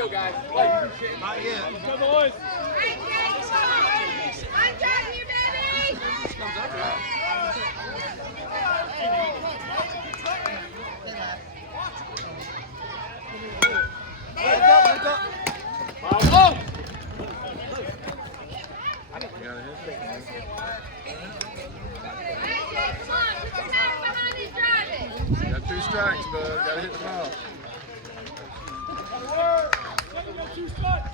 go, guys. Not yet. Go, boys. I'm driving you, baby. Comes up, right? Wake up. Oh! Hey, Jay, come on. Put your back behind his driving. Got 2 strikes, bud. Gotta hit the ball. Two strikes.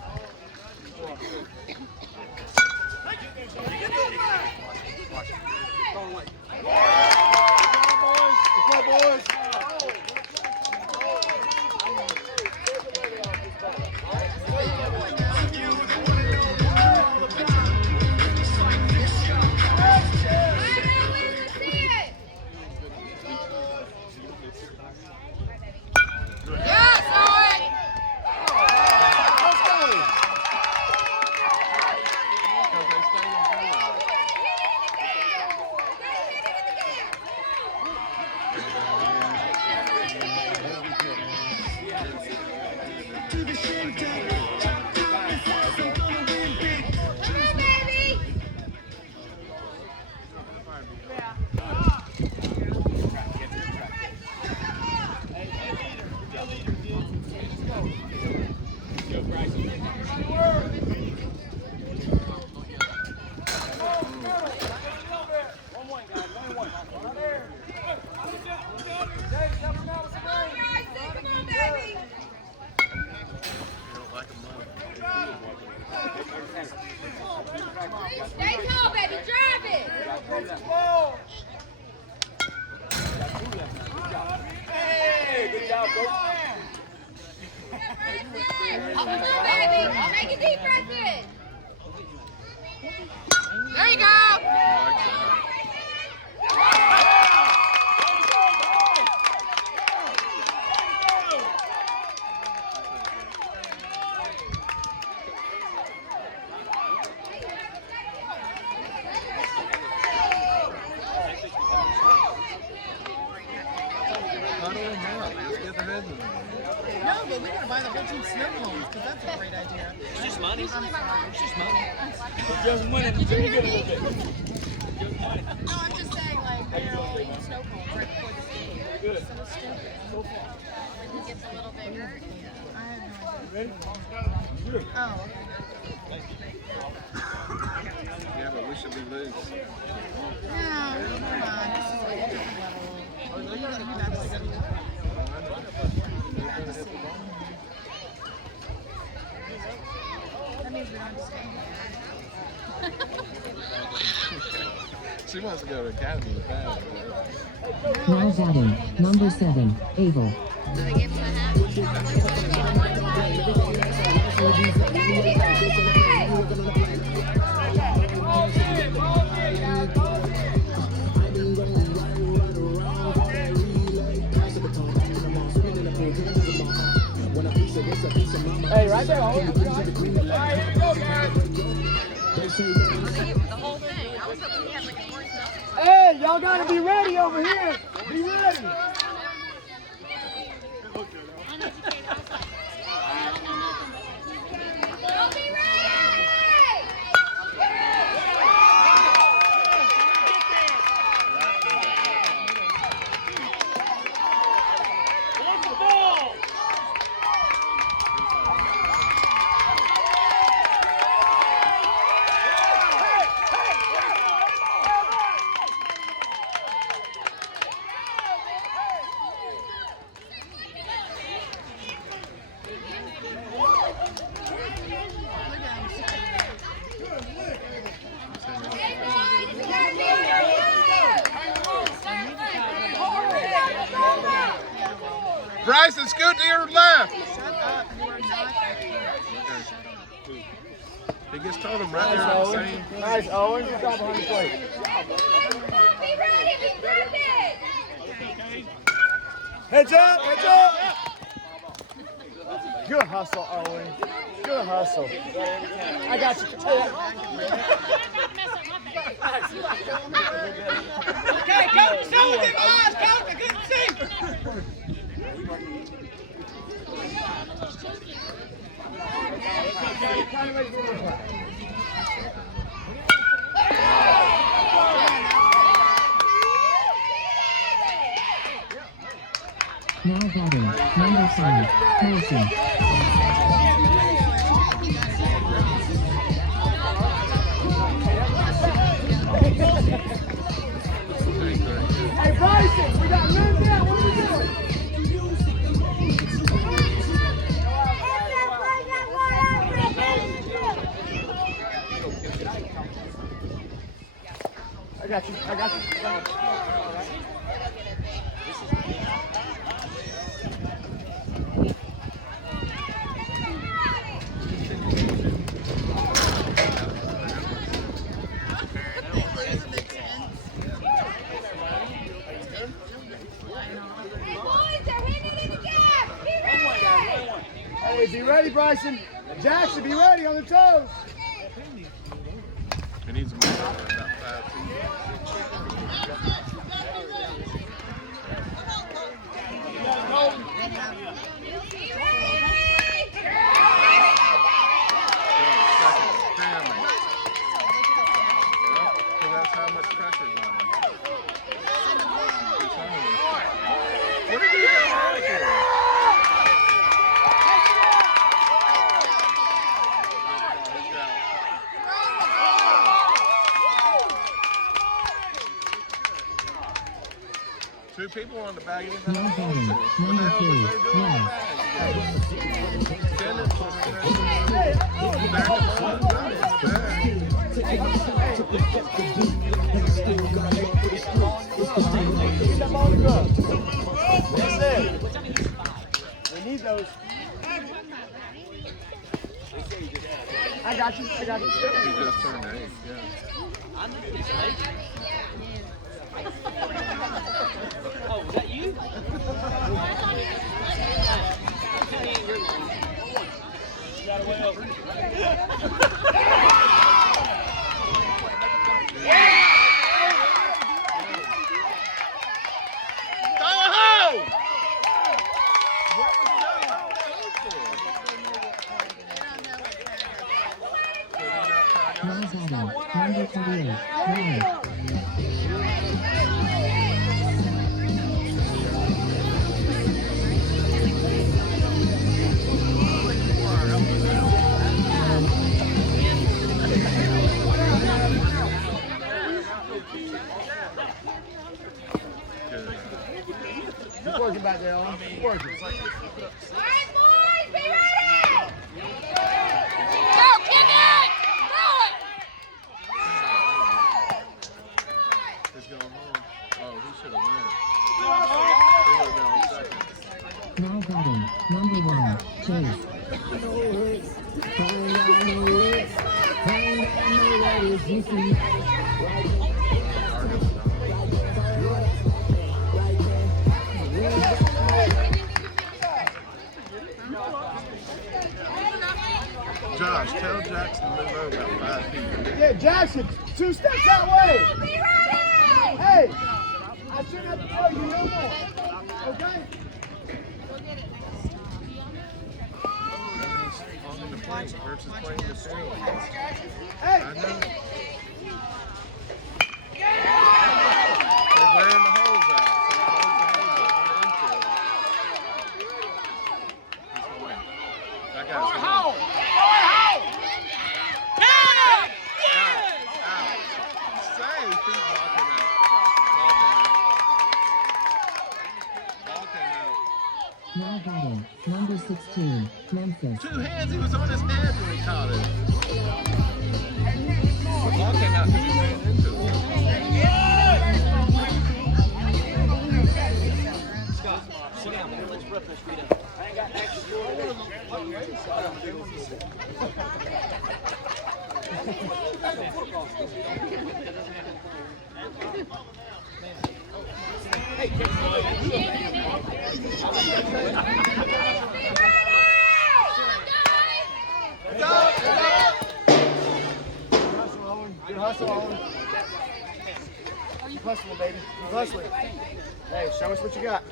Stay tall, baby. Drive it. Hey, good job, coach. Come on, baby. Take a deep breath in. There you go. No, but we gotta buy the whole team snow cones because that's a great idea. It's just money. It's just money. Just money. Let me get a little bit. No, I'm just saying, like, they're all eating snow cones right before the game. Good. So stupid. When he gets a little bigger. I have no idea. Ready? Oh, okay. Yeah, but we should be loose. No, come on. This is like a different level. You gotta get out of the city. That means we don't stay She wants to go to the academy with that. Now batting, number 7, Abel. So they gave him a hat. Hey, right there. Hold on. All right, here we go, guys. The whole thing. I was hoping he had like a more stuff. Hey, y'all gotta be ready over here. Be ready. Don't be ready! Bryson, scoot to your left. Shut up. You are not. He just told him right there on the same. Nice, Owen. Good job behind the plate. Be ready, be perfect! Heads up, heads up. Good hustle, Owen. Good hustle. I got you. Okay, coach, show with them eyes, coach. I couldn't see. trying to make it look like. Now batting, number 5, Harrison. Hey, Bryson, we got men down. What are we doing? I got you. I got you. Hey, be ready, Bryson. Jackson, be ready on the toes. He needs more about 5 feet. That's how much pressure is on him. What did he do for? Two people on the bag. Now batting, number 3, Ralph. Get them on the glove. Yes, sir. We need those. I got you. I got you. He just turned 8, yeah. Oh, was that you? Got away over. Now batting, number 28, Ryan. Keep working back there, Alan. Keep working. All right, boys, be ready! Go, kick it! Throw it! He's going home. Oh, he should have won. He would have been on second. Now batting, number 1, Chase. Josh, tell Jackson to move over about 5 feet. Yeah, Jackson, 2 steps that way. Hey, I shouldn't have to tell you no more. Okay? On the plate versus playing the field. Hey. I know. They're wearing the holes out. So he close the holes out on the infield. He's going to win. That guy's going home. Now batting, number 16, Memphis. 2 hands, he was on his head when he caught it. The ball came out because he ran into it. Scott, sit down, man. Let's rough this read up. I ain't got extra. Good hustle, Owen. Keep hustling, baby. Keep hustling. Hey, show us what you got.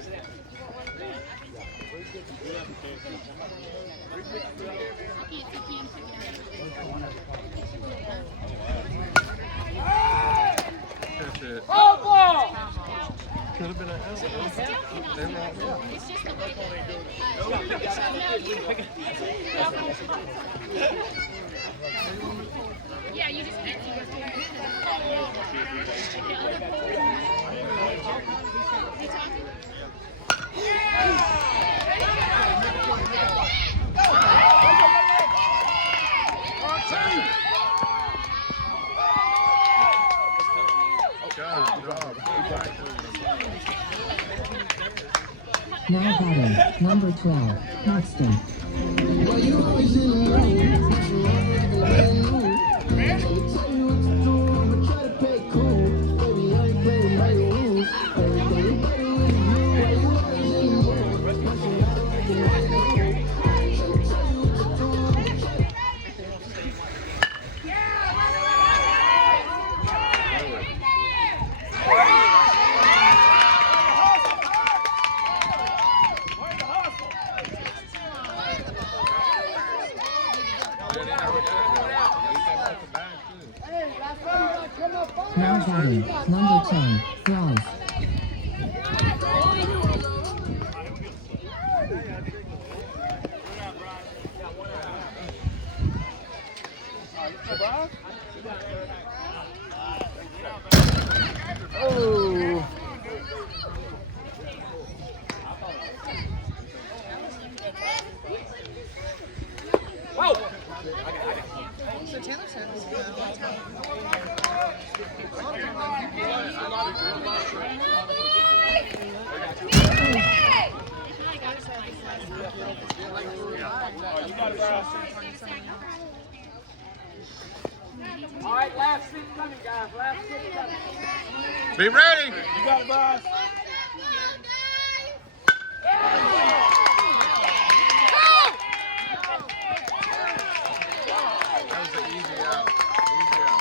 could have been an out. They were out there. It's just the way yeah, you just Now batting, number 12, Paxton. Now batting, number 10, Ross. Oh. So Taylor said this is a long time. All right, last six coming, guys. Last six coming. Be ready. You got it, boss. That was an easy out. Easy out.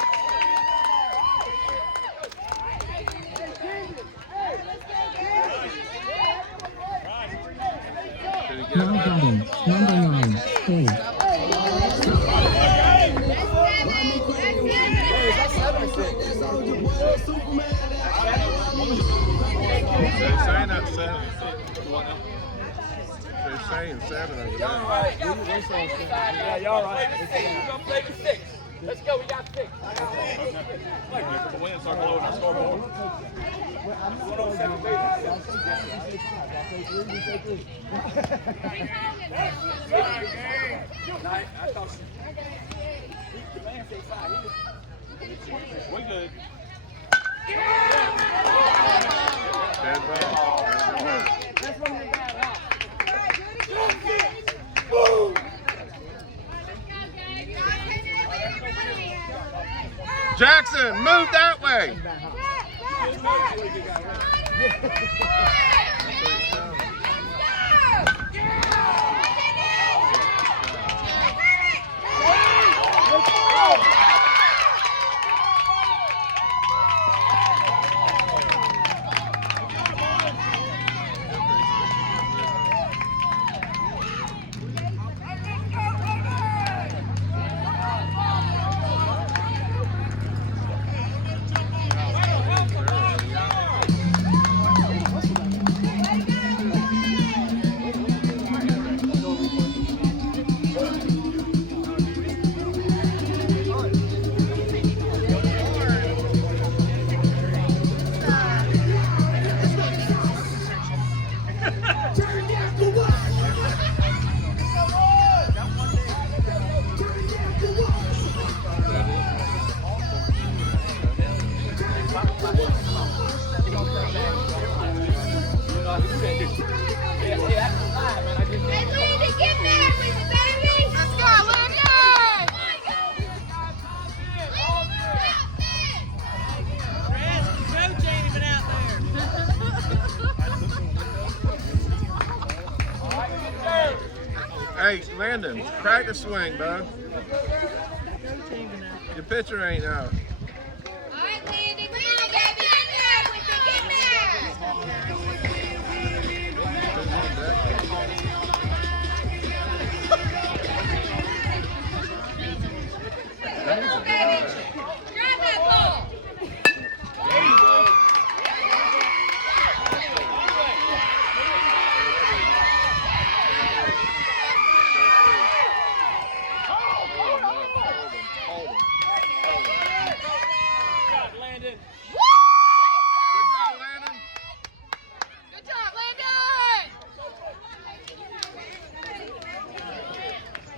Did he get Now it? batting, number 9, Cade. They're saying that 7. They're saying 7 over there. Yeah, y'all right. We're gonna play with six. Let's go. We got six. The win, start blowing our scoreboard. We good. Dead ball. Jackson, move that way. Hey, Landon, crack a swing, bud. Your pitcher ain't out.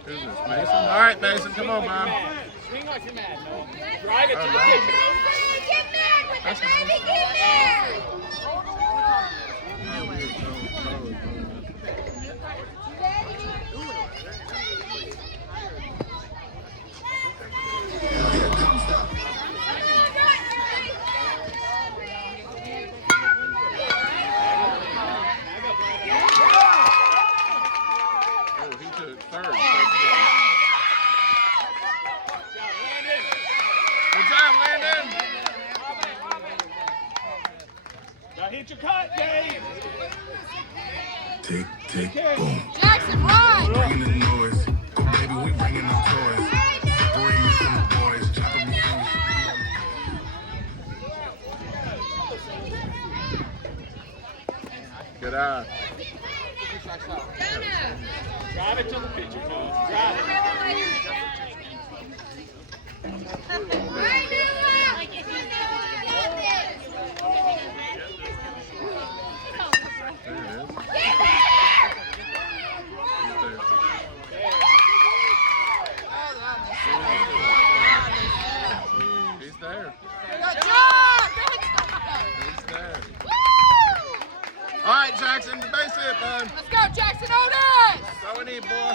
Who's this, Mason? All right, Mason, come on, man. Swing off your mat, Noah. Drive it to the All right. pitcher. Get mad with the baby, get mad! Oh, he took third. Good job, Landon. Now hit your cut, Dave. Tick, tick, boom. Jackson, run! Bringing the noise. Oh, baby, we bringing the toys. Bring me some boys. Chopping me some. Good eye. Drive it to the pitcher, Noah. Drive it. There it is. He's there. Good job! He's there. All right, Jackson, the base hit, bud. Let's go, Jackson Otis! That's all we need, boy.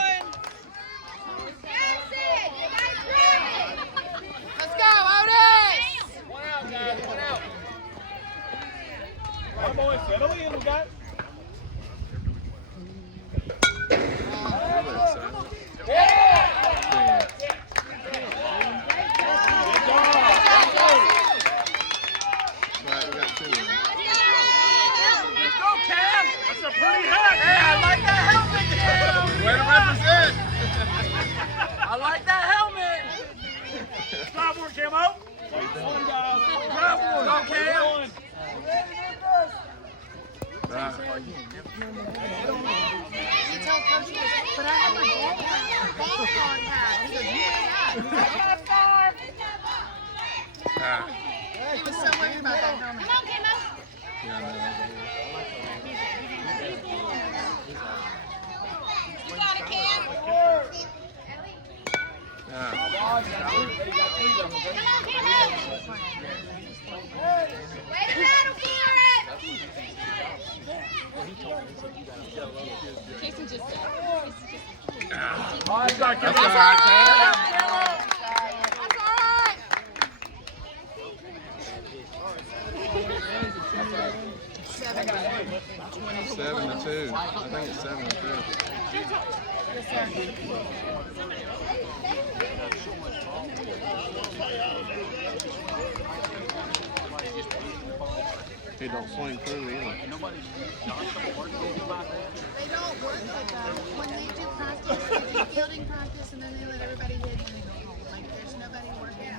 Let's go, Otis! One out, guys. One out. Come on, boys. Settle in. We got. Right, we got two. Let's go, Cam. That's a pretty hit. Hey, I like that helmet, Cam. Way to represent. I like that helmet. Stop one, Camo. One, guys. Grab one. Go, Cam. Right. She told Coach, she goes, but I have my ball contact. He goes, you went out. He's like, Ah, he was so worried about that helmet. yeah, I know. You got it, Cam. Ah. Way to battle for it! Jason just said. That's all right, Cam. That's all right! 7-2. I think it's 7-2. He don't swing through either. They don't work with when they do practice, they do fielding practice, and then they let everybody hit and they go home. Like, there's nobody working.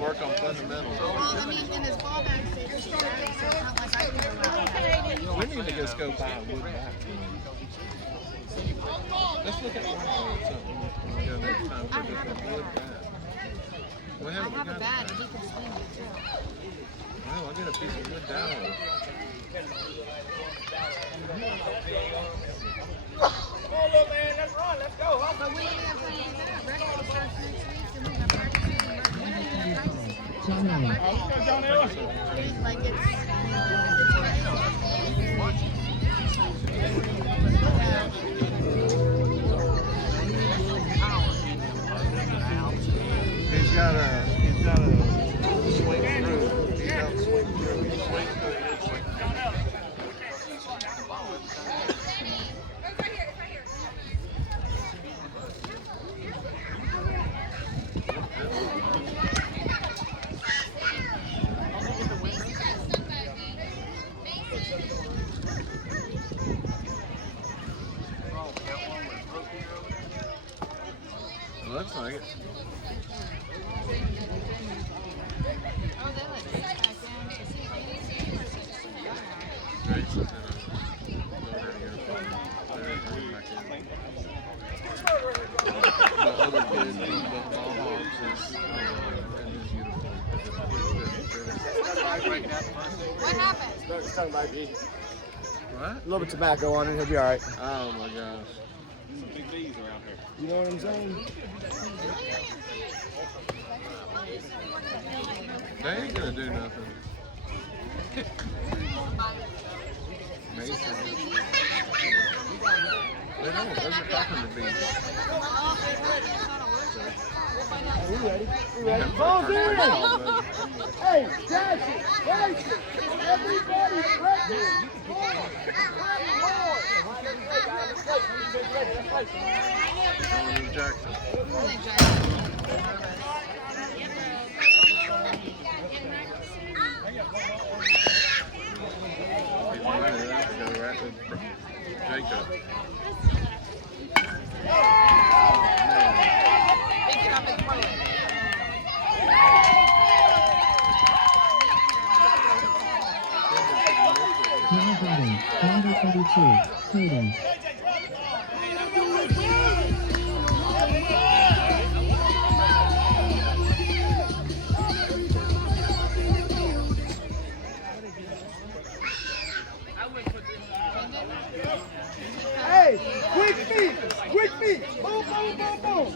Work on fundamentals. Well, I mean, in his ball bag, they just started, so it's not like I can go around that. We need to go scope by a wood bat. Let's look at one or something. When we go next time for just a wood bat. We I haven't have a got bat, that. and he can swing it too. Well, I got a piece of wood dowel. Come on, little man. Let's run. Let's go. But we ain't have time to do that. Regular starts next week, and we have practices and practices. General. Like, it's He's got a swing through. He's got a swing through. He swings through. Looks like it. oh, they let Reese back down to see Grace is in a loader uniform. They're in her back in. The other kid from the ball hogs is in his uniform. What happened? Stung by bee. What? A little bit of tobacco on it, he'll be all right. Oh my gosh. You know what I'm saying? They ain't gonna do nothing. Mason. They don't. Those are talking to bees. We ready? We ready? Ball's in! Hey, dash it! Race it! Everybody ready! Tony Jackson. He's running out to go right with Jacob. Now batting, number 32, Hayden. Hey, quick feet! Quick feet! Boom, boom, boom, boom!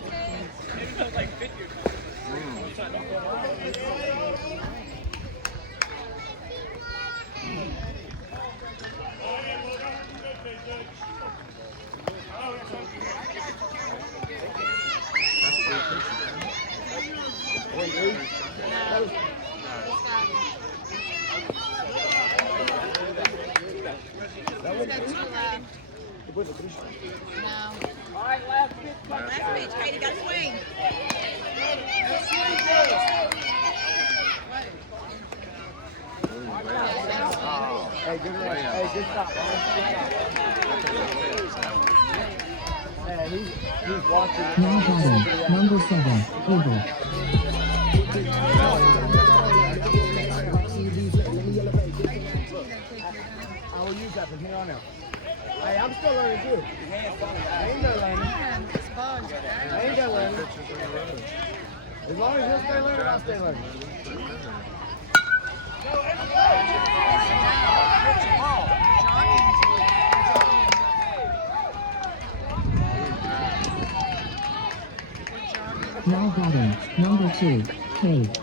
Last pitch, Katie, got to swing. Hey, good run. Hey, good stop. Man, he's watching. Now batting, number 7, Eagle. I will use that from here on out. Hey, I'm still learning too. I ain't done learning. I ain't done learning. As long as he'll stay learning, I'll stay learning. Now batting, number 2, Kate.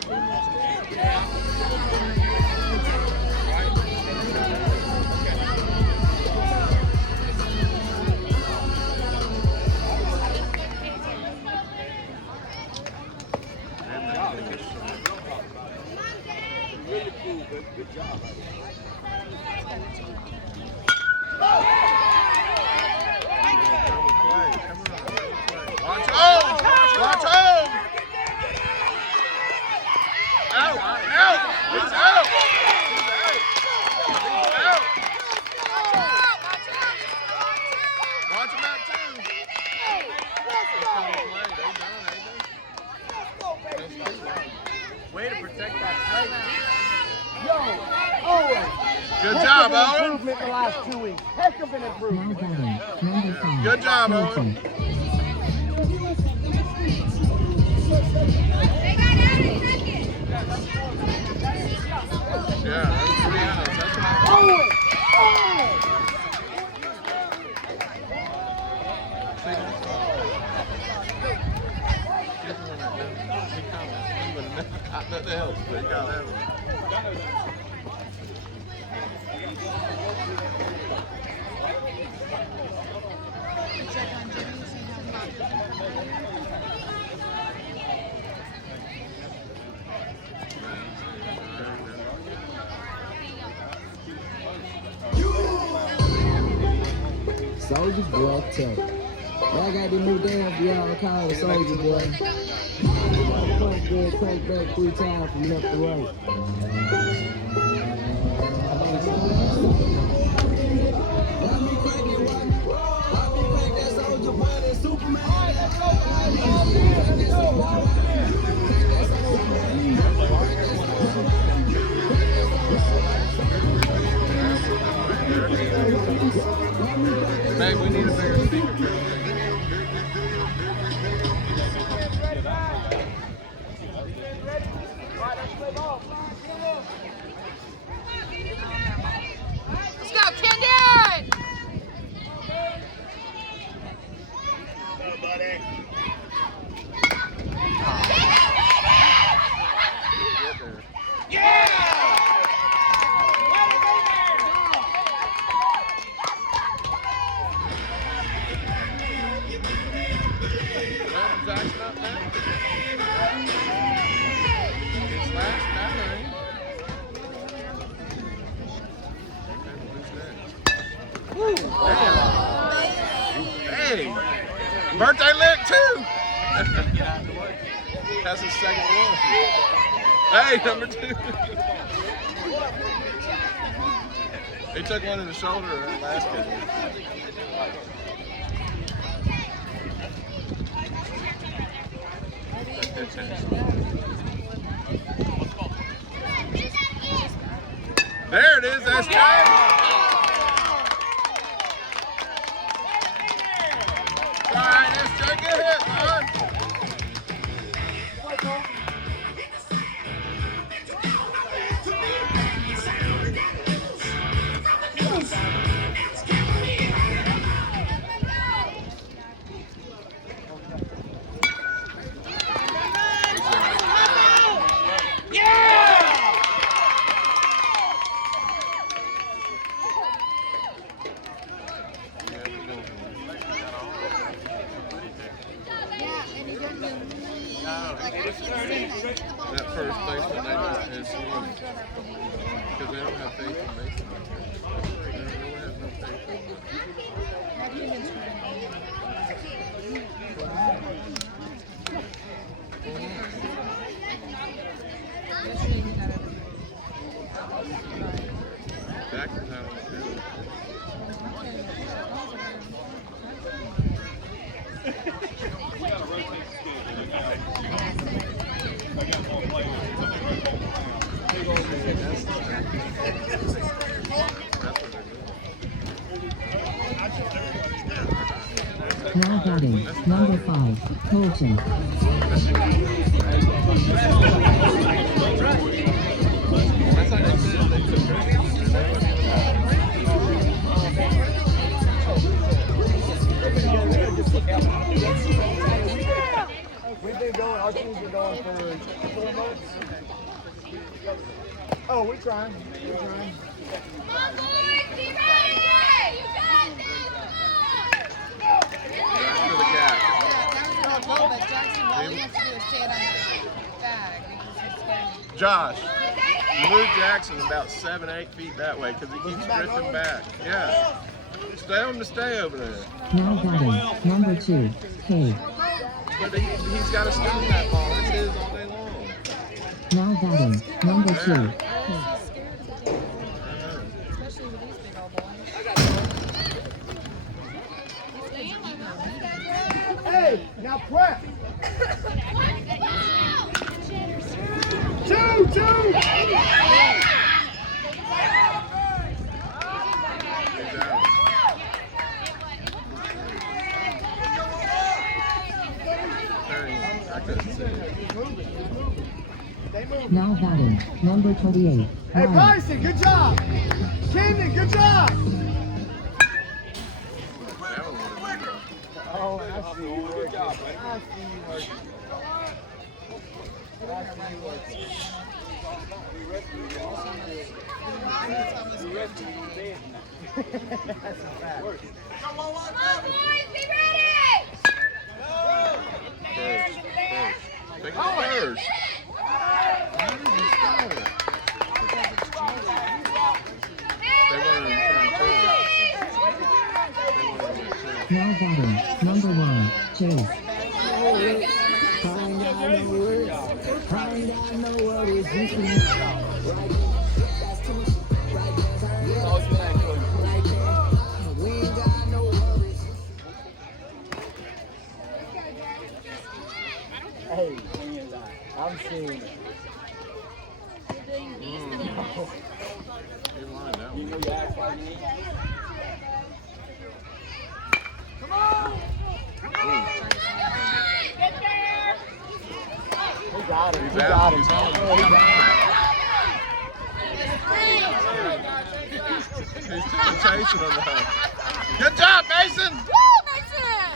Watch home! Watch home! Out! Out! He's out! He's out! Watch him out too! Way to protect that strike. Yo, Owen. Good Heck job, of an Owen. improvement the last 2 weeks. Heck of an Now improvement. batting, number 5, Good job, Owen. Colton. They got out in second. Yeah, that's 3 outs. That's what I Owen! Owen! Nothing else, but he got that one. Check on Jimmy, see how Soldier boy, tough. Y'all got this new dance for y'all call it Soldier boy. Punch good, take back 3 times from left to right. Babe, we need a bigger speaker for this thing. Let's go, Kendi! Jackson up now. His last battering. Woo! Damn. Hey! Birthday lick too! That's his second one. Hey, number 2. He took one in the shoulder last game. There it is, SJ! All right, SJ, good hit, bud. Yeah, and he didn't do like I can't see That first baseman they just is because they don't have faith in Mason. They don't have no faith in Not even Jackson's out on the field. Now batting, number 5, Colton. We've been going, our team's been going for 4 months. Oh, we're trying. We're trying. Come on, boys, be ready! You got this! Back to the gap. but Jackson, all he has to do is stand on the bag because he's scared. Josh, move Jackson about 7-8 feet that way because he keeps drifting back. Yeah. Tell him to stay over there. Now batting, number 2, Cade. But he's got to stop that ball. It's his all day long. Now batting, number 2, Cade. Especially with these big old boys. Hey, now prep. 2, 2. Now batting, number 28, Hey, Ryan. Bryson, good job. Camden, good job. Oh, I see you working. Good job, man. I see you working. I see you working. That's a fact. Come on, boys, be ready! First. Take it first. They want to return too. Now batting, number 1, Chase. Hey, I'm seeing it. He lined that one. Get there! He got it. He's He out. got it. He's home. Oh, he got He's still chasing him though. Good job, Mason. Woo, Mason!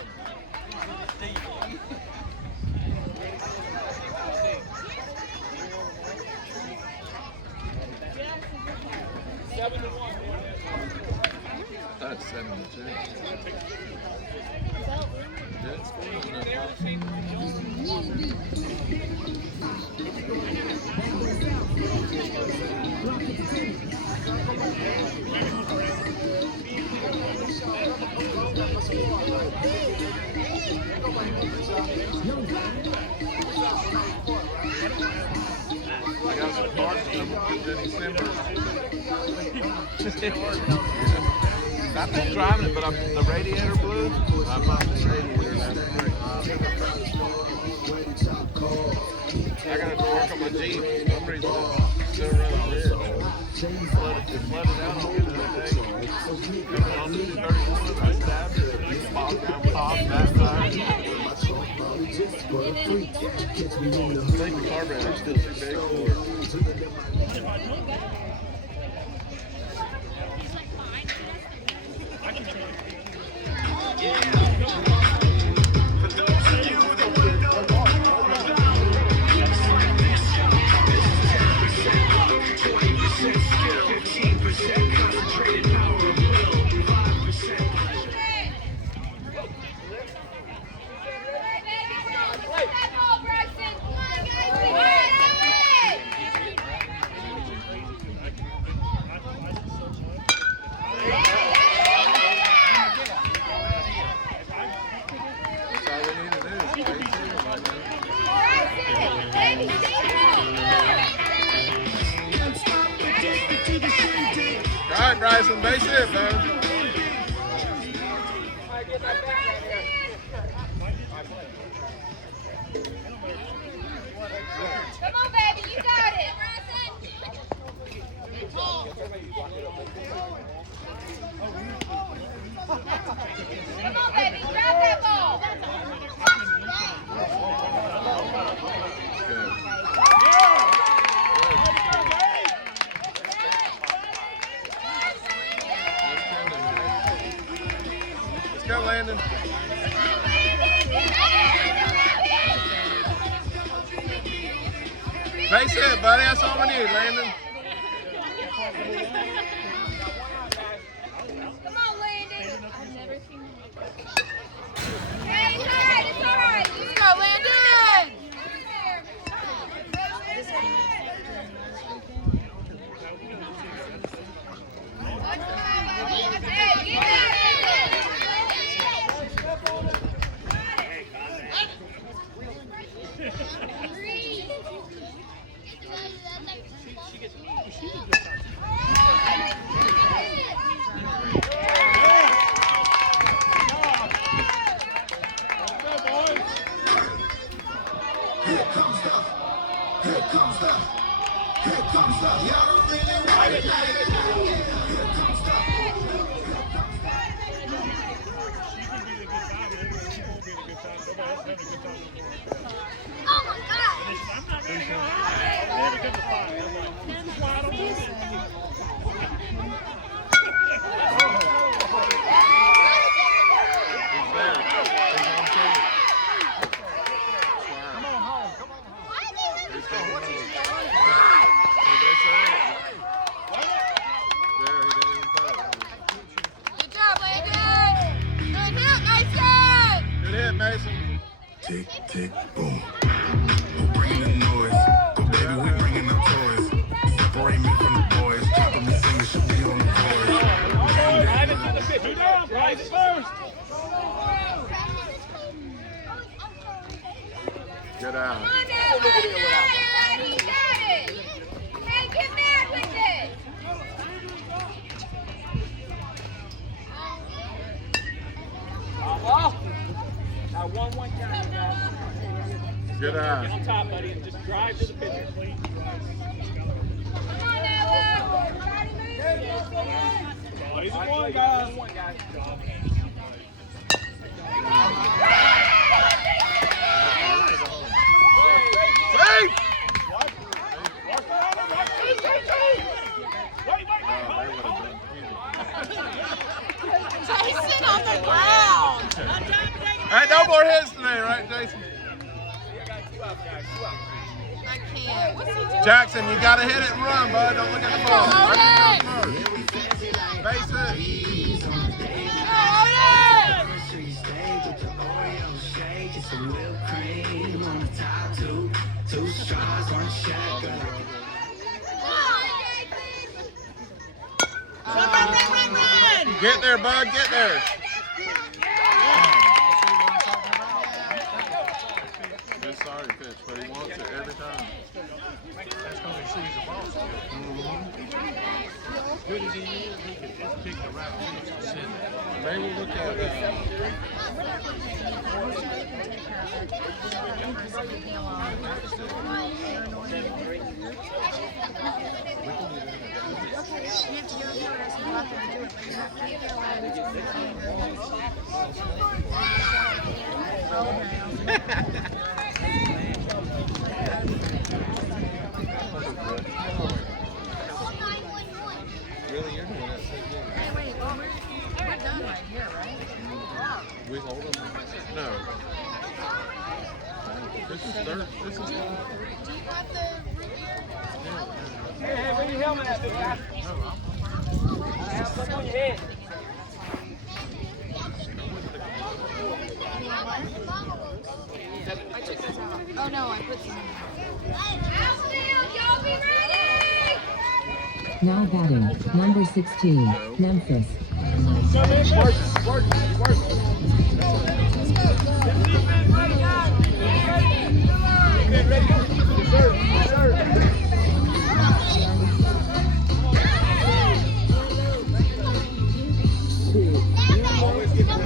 That's 7-2. Good score. Denny Simmons. I've been driving it, but the radiator blew. I popped the radiator last night. I got to work on my Jeep. For some reason, it's still running red. It flooded out on me the other day. Coming on 231, I stabbed it. Popped down, popped that side. I think the carburetor's still too big for it. All right, Bryson, base hit, man. Come on, baby, you got it, Bryson. Come on, baby, grab that ball. Let's go, Landon. Base hit, buddy. That's all we need, Landon. Come on, Landon. I've never seen him. Hey, it's all right. It's all right. Let's go, Landon. Hey, get that. Oh my God! Good job, Landon! Good hit, Mason! Good hit, Mason. Tick, tick, boom. Who bringing the noise? Go, baby, we bringing the toys. Separate me from the boys. Drop them the singers, should be on the boys. Drive it to the pitch. You down, Bryce first. Get out. Come on now, buddy! You got it! Hey, get mad with it! Now 1-1 count, guys. Good Get eye. on top, buddy, and just drive to the pitcher. Come on now, try to move! Easy one, guys. Hey! Jason on the ground! Hey, no more hits today, right, Jason? I can't. What's he doing? Jackson, you gotta hit it and run, bud. Don't look at the ball. Base hit. Get there, bud. Get there. Good sorry pitch, but he wants it every time. That's because he sees the ball. good as he is, he could just kick around. Maybe we'll look at really, you're doing that so good. Hey, wait, we're done right here, right? We hold them? No. This is third. This is Do you want the root beer? Hey, where your helmet at, big guy? Have something on your head. I took those out. Oh no, I put some in. Outfield, y'all be ready! Now batting, number 16, Memphis.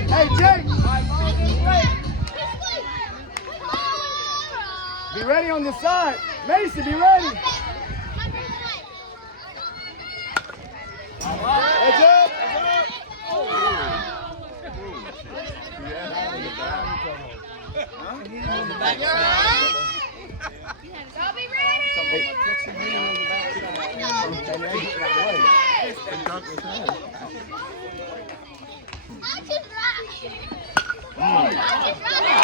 Hey, Jake! Be ready on this side. Mason, be ready. Heads up. You alright? Y'all be ready! I can ride! I can ride!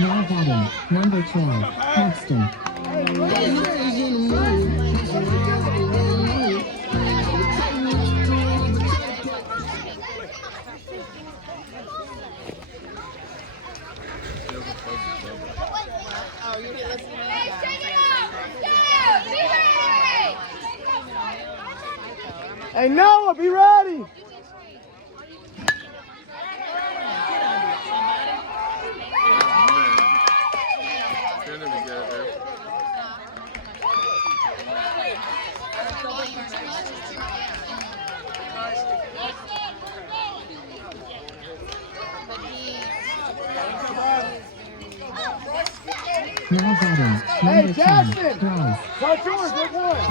Now batting, number 12, Paxton. Oh, you didn't listen to Hey, that. take it out! Go! Be ready! Hey, Noah, be ready. Now batting, Hey, number 10, Jackson. Bryce. Start yours, good one.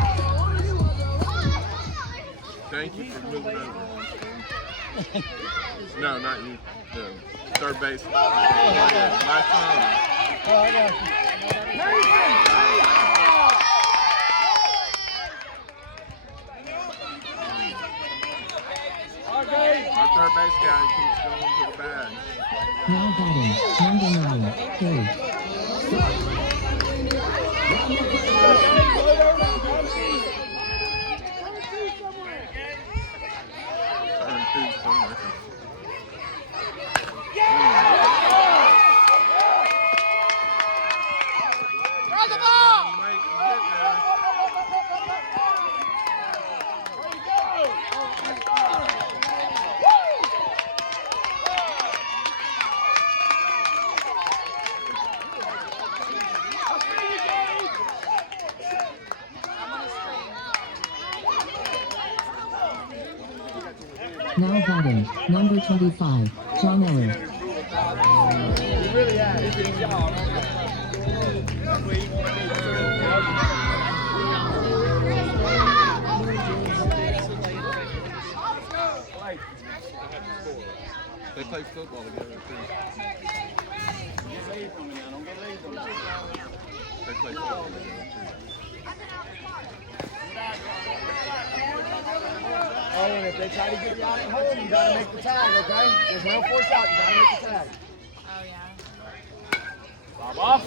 Thank you for moving over. No, not you. No. Third base. My phone. Our third base guy keeps going to the bag. Now batting, number 9, Dave. Turn two somewhere. Throw the ball! Mike, get there. Now batting, number 25, John Eller. Really has. They play football together too. They play football together too. Oh, and if they try to get you out at home, you gotta make the tag, okay? There's no force out, you gotta make the tag. Oh, yeah. Bob off.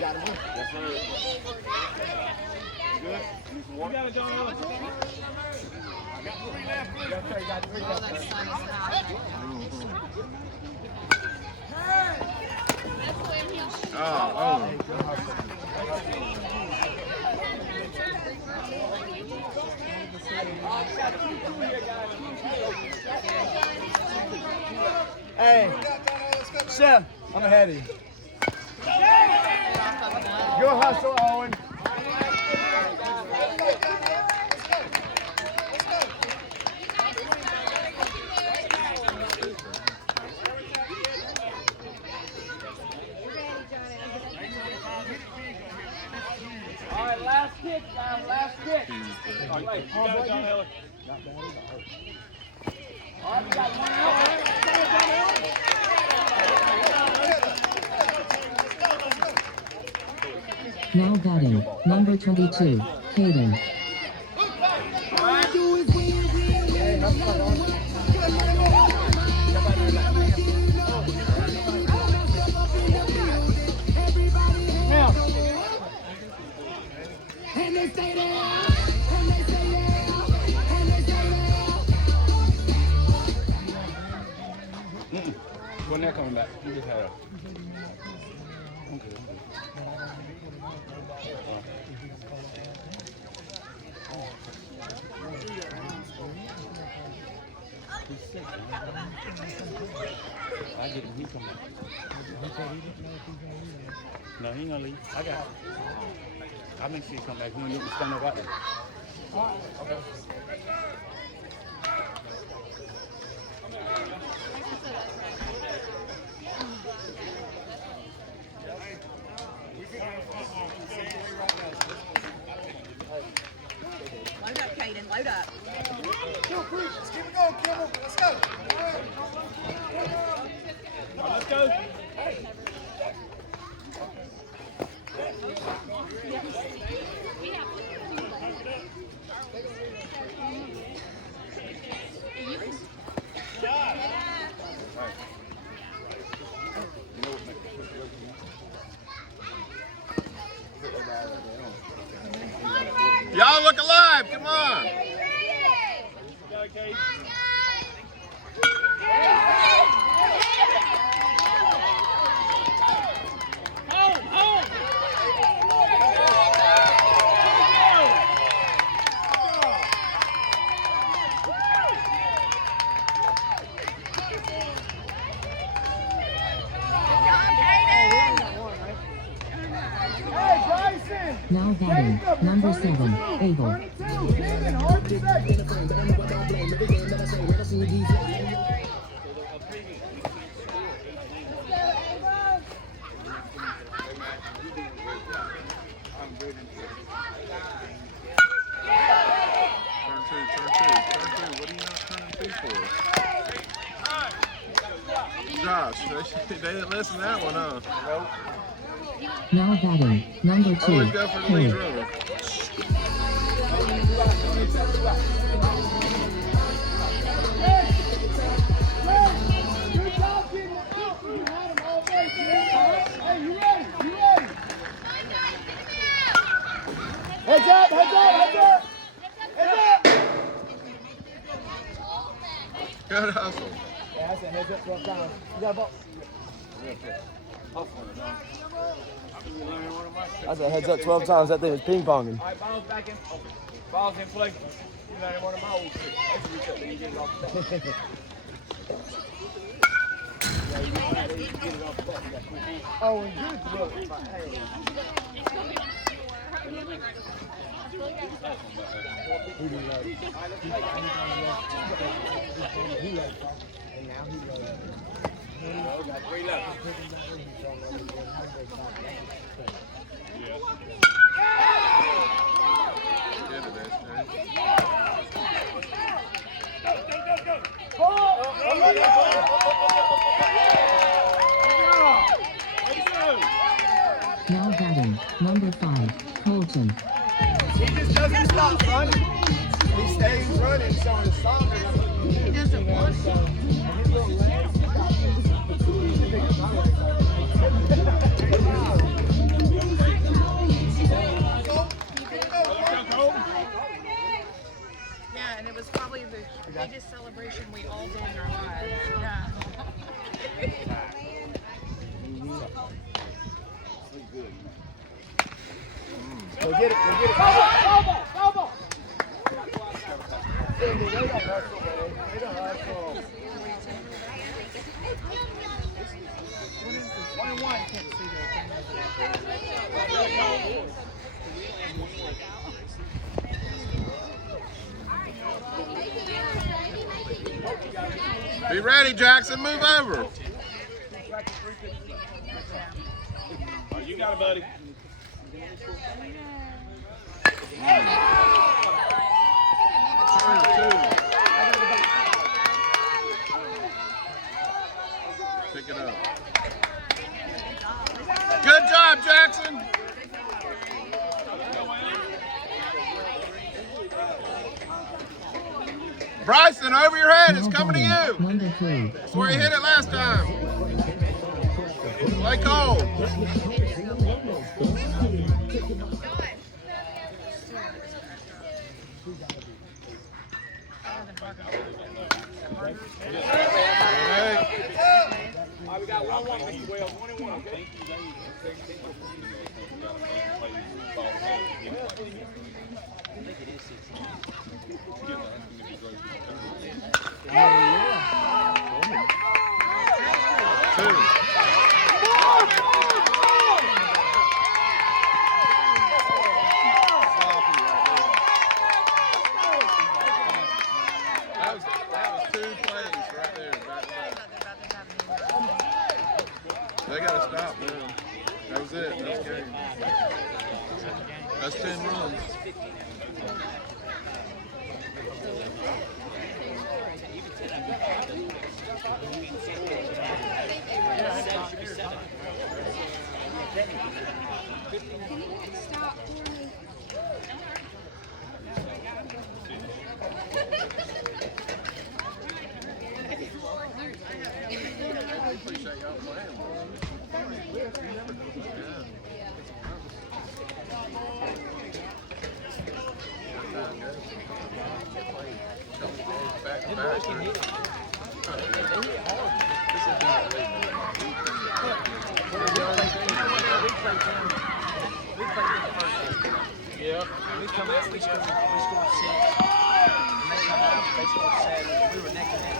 Got him. Yes, sir. Good. You got it, John. Got 3 left. Yes, sir. Got 3 Oh, left. that sun is hot. Oh. I'm ahead of you. Good hustle, Owen. All right, last kick, guys, last kick. All right, John Heller. All right, we got one out. Now batting, number 22, Hayden. When they're coming back, you just had a. I get him. He come back. No, he ain't gonna leave. I got it. I'll make sure he come back. He gonna stand up out there. Okay. Load up, Caden, load up. Let's keep it going, Kimball. Let's go. Let's go. Y'all look alive. Come on. Now batting, number 7, Abel. Turn two. What are you not turning two for? Josh, they didn't listen to that one, huh? Now batting, number 2, Always go for the lead Cole. runner. Good job, getting the out. You had him all day, kid. Hey, you ready? You ready? Heads up, heads up, heads up. Heads up. Good hustle. Yeah, I said heads up 12 times. You got a ball. I said heads up 12 times. That thing was ping ponging. All right, balls back in. Balls in play. You know, one of my old tricks. I used to reach up there and get it off the bat. Oh, and good look. Hey. Three left. Good at this, man. Now batting, number 5, Colton. He just doesn't stop running. He stays running, so it's stronger. He doesn't want to. Yeah, and it was probably the biggest celebration we all did in our lives. Yeah. Go get it, go get it. Foul ball, foul ball. They don't hustle, man. They don't hustle. Be ready, Jackson. Move over. You got it, buddy. Pick it up. Good job, Jackson. Bryson, over your head. It's coming to you. Number 3. That's where he hit it last time. Play cold. All right, we got 1-1, Mr. Wells. 1-1, okay? That was 2 plays right there. Back to back. They got to stop now. That was it. That's game. That's 10 runs. Stop for me. I appreciate y'all playing. Back to back. Yeah. We come out, we scored 6. And they come out, they scored 7. We were neck and neck.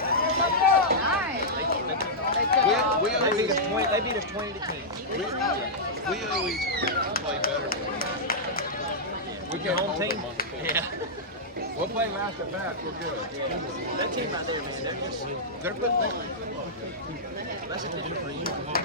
They beat us 20 to 10. We always play better. We get home team. Yeah. We'll play last at bat. We're good. That team right there, man, They're putting. that's a different uniform.